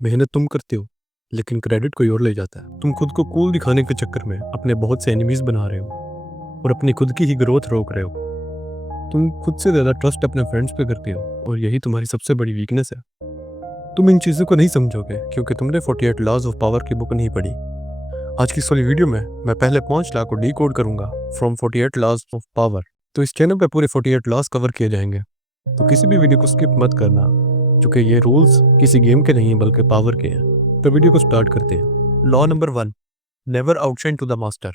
मेहनत तुम करते हो, लेकिन क्रेडिट कोई और ले जाता है। तुम खुद को कूल दिखाने के चक्कर में अपने बहुत से एनिमीज बना रहे हो और अपनी खुद की ही ग्रोथ रोक रहे हो। तुम खुद से ज़्यादा ट्रस्ट अपने फ्रेंड्स पे करते हो और यही तुम्हारी सबसे बड़ी वीकनेस है। तुम इन चीज़ों को नहीं समझोगे क्योंकि तुमने 48 लॉज ऑफ पावर की बुक नहीं पढ़ी। आज की इस वाली वीडियो में मैं पहले 5 लाख को डीकोड करूंगा फ्रॉम 48 लॉज ऑफ पावर। तो इस चैनल पे पूरे 48 लॉज कवर किए जाएंगे, तो किसी भी वीडियो को स्किप मत करना, क्योंकि ये रूल्स किसी गेम के नहीं बल्कि पावर के हैं। तो वीडियो को स्टार्ट करते हैं। Law number 1, never outshine to the master.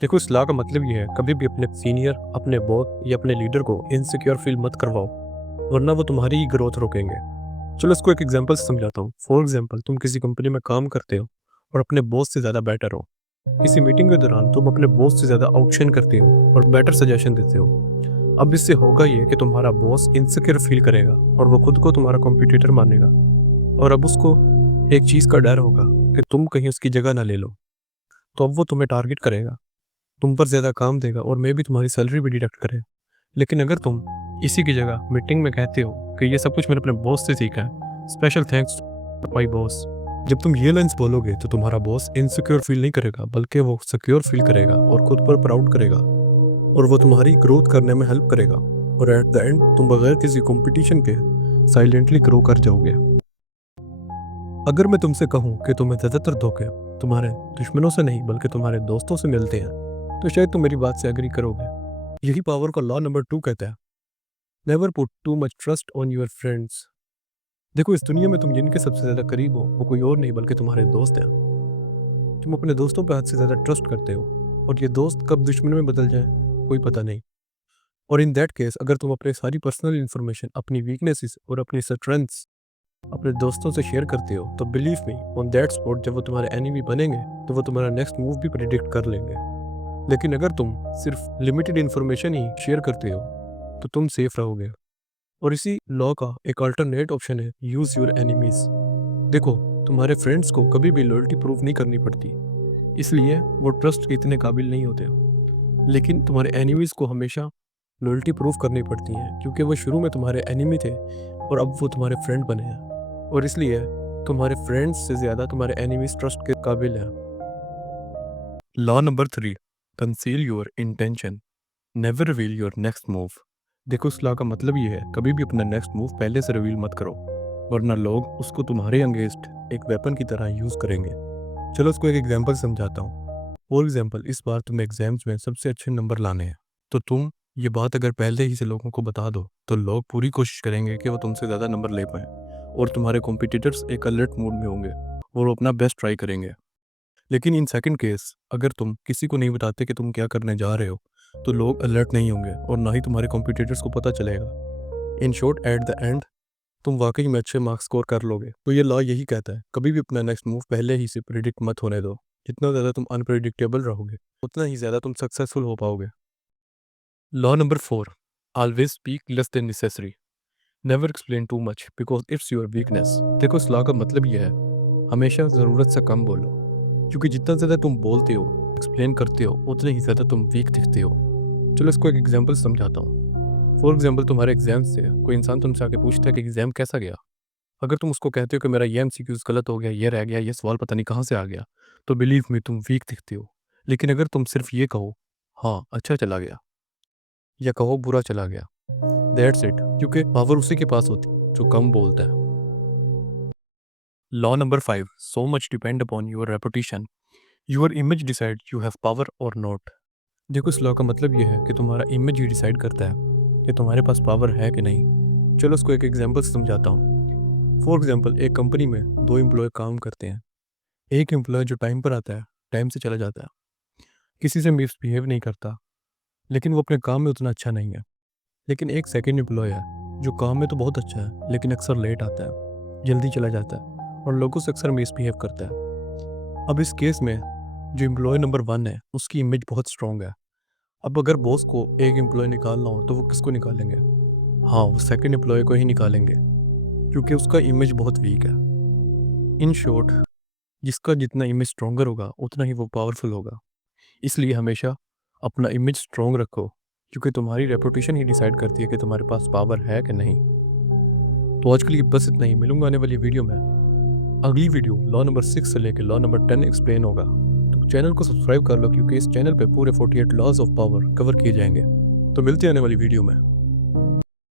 देखो, इस लॉ का मतलब ये है, कभी भी अपने सीनियर, अपने बॉस या अपने लीडर को इनसिक्योर फील मत करवाओ, वरना वो तुम्हारी ही ग्रोथ रोकेंगे। चलो इसको एक एग्जांपल से समझाता हूँ। फॉर एग्जांपल, तुम किसी कंपनी में काम करते हो और अपने बॉस से ज़्यादा बेटर हो। किसी मीटिंग के दौरान तुम अपने बॉस से ज़्यादा आउटशाइन करते हो और बेटर सजेशन देते हो। अब इससे होगा ये कि तुम्हारा बॉस इनसिक्योर फील करेगा और वो खुद को तुम्हारा कॉम्पिटिटर मानेगा, और अब उसको एक चीज़ का डर होगा कि तुम कहीं उसकी जगह ना ले लो। तो अब वो तुम्हें टारगेट करेगा, तुम पर ज़्यादा काम देगा और मे भी तुम्हारी सैलरी भी डिडक्ट करे। लेकिन अगर तुम इसी की जगह मीटिंग में कहते हो कि ये सब कुछ मैंने अपने बॉस से सीखा है, स्पेशल थैंक्स माई बॉस, जब तुम ये लाइन्स बोलोगे तो तुम्हारा बॉस इनसिक्योर फील नहीं करेगा, बल्कि वो सिक्योर फील करेगा और खुद पर प्राउड करेगा, और वो तुम्हारी ग्रोथ करने में हेल्प करेगा। और एट द एंड तुम बगैर किसी कंपटीशन के साइलेंटली ग्रो कर जाओगे। अगर मैं तुमसे कहूँ कि तुम्हें ज़्यादातर धोखे तुम्हारे दुश्मनों से नहीं बल्कि तुम्हारे दोस्तों से मिलते हैं, तो शायद तुम मेरी बात से एग्री करोगे। यही पावर का लॉ नंबर 2 कहता है, never put too much trust on your friends. देखो, इस दुनिया में तुम जिनके सबसे ज़्यादा करीब हो वो कोई और नहीं बल्कि तुम्हारे दोस्त हैं। तुम अपने दोस्तों पर हद से ज़्यादा ट्रस्ट करते हो, और ये दोस्त कब दुश्मन में बदल जाए कोई पता नहीं। और इन दैट केस, अगर तुम अपनी सारी पर्सनल इन्फॉर्मेशन, अपनी वीकनेसेस और अपनी स्ट्रेंथ्स अपने दोस्तों से शेयर करते हो, तो believe me, on that spot जब वो तुम्हारे एनिमी बनेंगे तो वो तुम्हारा नेक्स्ट मूव भी प्रिडिक्ट कर लेंगे। लेकिन अगर तुम सिर्फ लिमिटेड इन्फॉर्मेशन ही शेयर करते हो तो तुम सेफ रहोगे। और इसी लॉ का एक अल्टरनेट ऑप्शन है, यूज योर एनिमीज। देखो, तुम्हारे फ्रेंड्स को कभी भी लॉयल्टी प्रूव नहीं करनी पड़ती, इसलिए वो ट्रस्ट के इतने काबिल नहीं होते। लेकिन तुम्हारे एनिमीज को हमेशा लॉयल्टी प्रूव करनी पड़ती है, क्योंकि वो शुरू में तुम्हारे एनिमी थे और अब वो तुम्हारे फ्रेंड बने हैं। और इसलिए तुम्हारे फ्रेंड्स से ज़्यादा तुम्हारे एनिमीज ट्रस्ट के काबिल हैं। Law number 3, conceal your intention, never reveal your next move. देखो, इस लॉ का मतलब ये है, कभी भी अपना नेक्स्ट मूव पहले से रिवील मत करो, वरना लोग उसको तुम्हारे अगेंस्ट एक वेपन की तरह यूज़ करेंगे। चलो इसको एक एग्जांपल समझाता हूँ। फॉर एग्जांपल, इस बार तुम्हें एग्जाम्स में सबसे अच्छे नंबर लाने हैं, तो तुम ये बात अगर पहले ही से लोगों को बता दो तो लोग पूरी कोशिश करेंगे कि वो तुमसे ज़्यादा नंबर ले पाएँ, और तुम्हारे कॉम्पिटिटर्स एक अलर्ट मूड में होंगे और वो अपना बेस्ट ट्राई करेंगे। लेकिन इन सेकंड केस, अगर तुम किसी को नहीं बताते कि तुम क्या करने जा रहे हो, तो लोग अलर्ट नहीं होंगे और ना ही तुम्हारे कॉम्पिटिटर्स को पता चलेगा। In short, at the end तुम वाकई में अच्छे मार्क्स स्कोर कर लोगे। तो ये लॉ यही कहता है, कभी भी अपना नेक्स्ट मूव पहले ही से प्रिडिक्ट मत होने दो। जितना ज़्यादा तुम अनप्रिडिक्टेबल रहोगे, उतना ही ज़्यादा तुम सक्सेसफुल हो पाओगे। Law number 4, always speak less than necessary, never explain too much because it's your weakness. देखो, इस लॉ का मतलब यह है, हमेशा ज़रूरत से कम बोलो, क्योंकि जितना ज़्यादा तुम बोलते हो, एक्सप्लेन करते हो, उतने ही ज़्यादा तुम वीक दिखते हो। चलो इसको एक एग्जांपल समझाता हूँ। फॉर एग्जांपल, तुम्हारे एग्जाम से कोई इंसान तुमसे आके पूछता है कि एग्जाम कैसा गया। अगर तुम उसको कहते हो कि मेरा ये एमसीक्यूज गलत हो गया, ये रह गया, ये सवाल पता नहीं कहाँ से आ गया, तो बिलीव मी, तुम वीक दिखते हो। लेकिन अगर तुम सिर्फ ये कहो, हाँ अच्छा चला गया, या कहो बुरा चला गया, दैट्स इट, क्योंकि पावर उसी के पास होती है जो कम बोलता है। Law number 5, so much depend upon your reputation, your image decide you have power और नॉट। देखो, इस लॉ का मतलब ये है कि तुम्हारा इमेज ही डिसाइड करता है कि तुम्हारे पास पावर है कि नहीं। चलो इसको एक एग्जांपल से समझाता हूँ। फॉर एग्जांपल, एक कंपनी में 2 एम्प्लॉय काम करते हैं। एक एम्प्लॉय जो टाइम पर आता है, टाइम से चला जाता है, किसी से मिसबिहेव नहीं करता, लेकिन वो अपने काम में उतना अच्छा नहीं है। लेकिन एक सेकंड एम्प्लॉय है जो काम में तो बहुत अच्छा है, लेकिन अक्सर लेट आता है, जल्दी चला जाता है और लोगों से अक्सर मिसबिहेव करता है। अब इस केस में जो एम्प्लॉय नंबर 1 है, उसकी इमेज बहुत स्ट्रांग है। अब अगर बॉस को एक एम्प्लॉय निकालना हो तो वो किसको निकालेंगे? हाँ, वो सेकंड एम्प्लॉय को ही निकालेंगे, क्योंकि उसका इमेज बहुत वीक है। इन शॉर्ट, जिसका जितना इमेज स्ट्रॉन्गर होगा उतना ही वो पावरफुल होगा। इसलिए हमेशा अपना इमेज स्ट्रॉन्ग रखो, क्योंकि तुम्हारी रेपुटेशन ही डिसाइड करती है कि तुम्हारे पास पावर है कि नहीं। तो आज के लिए बस इतना ही, मिलूंगा आने वाली वीडियो में। अगली वीडियो लॉ नंबर 6 से लेकर लॉ नंबर 10 एक्सप्लेन होगा। तो चैनल को सब्सक्राइब कर लो क्योंकि इस चैनल पे पूरे 48 लॉज ऑफ पावर कवर किए जाएंगे। तो मिलते हैं आने वाली वीडियो में।